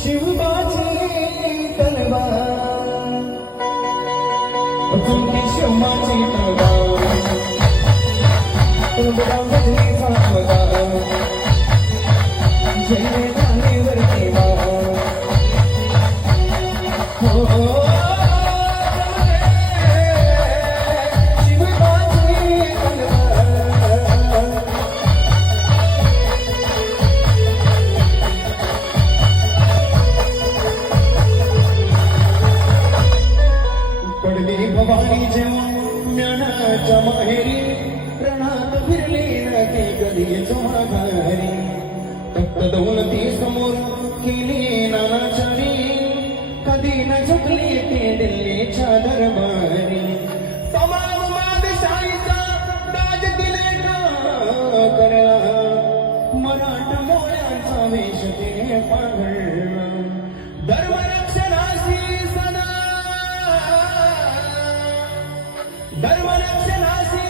शिवबाची तलवार तुमची शिवबाची तलवार तुमच्या गजरीचा पगार जय धानेवर देवा हो भवानी जेव्हा ज्ञानाच्या माहेरी प्रणात फिरली नदी कधीच माघारी तप्त दौलती समोर केली नानाचारी कधी न झुकली ते दिल्लीच्या दरबारी तमाम बादशाहीचा ताज दिले करला मराठा मोळ्यांचा वेश ते पाघळला धर्मरक्षणाशी सदा धर्मरक्षणाशी